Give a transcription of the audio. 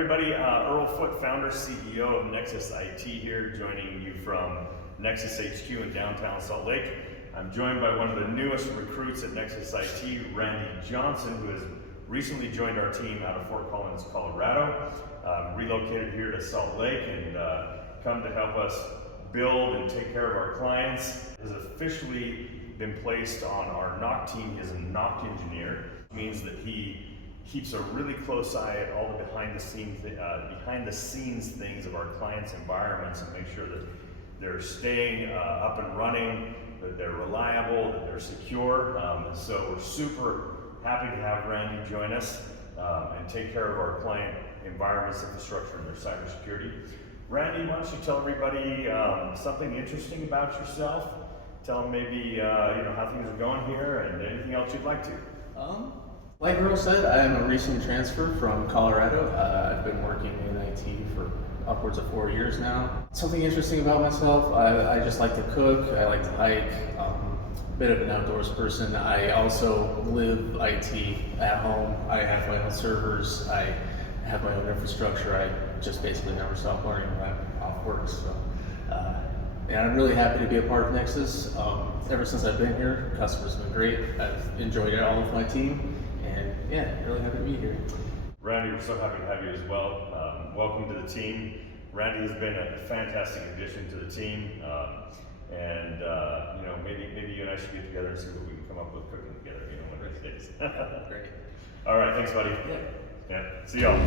everybody, Earl Foote, founder, CEO of Nexus IT here, joining you from Nexus HQ in downtown Salt Lake. I'm joined by one of the newest recruits at Nexus IT, Randy Johnson, who has recently joined our team out of Fort Collins, Colorado, relocated here to Salt Lake and come to help us build and take care of our clients. Has officially been placed on our NOC team. He is a NOC engineer, means that he keeps a really close eye at all the behind the scenes things of our clients' environments and make sure that they're staying up and running, that they're reliable, that they're secure. And so we're super happy to have Randy join us and take care of our client environments, infrastructure, and their cybersecurity. Randy, why don't you tell everybody something interesting about yourself? Tell them maybe how things are going here and anything else you'd like to. Like Earl said, I am a recent transfer from Colorado. I've been working in IT for upwards of 4 years now. Something interesting about myself, I just like to cook, I like to hike, a bit of an outdoors person. I also live IT at home. I have my own servers, I have my own infrastructure. I just basically never stop learning when I'm off work. So, and I'm really happy to be a part of Nexus. Ever since I've been here, customers have been great. I've enjoyed it all with my team. And yeah, really happy to be here. Randy, we're so happy to have you as well. Welcome to the team. Randy has been a fantastic addition to the team. Maybe you and I should get together and see what we can come up with cooking together, one of these days. Great. All right, thanks buddy. Yeah. Yeah, see y'all.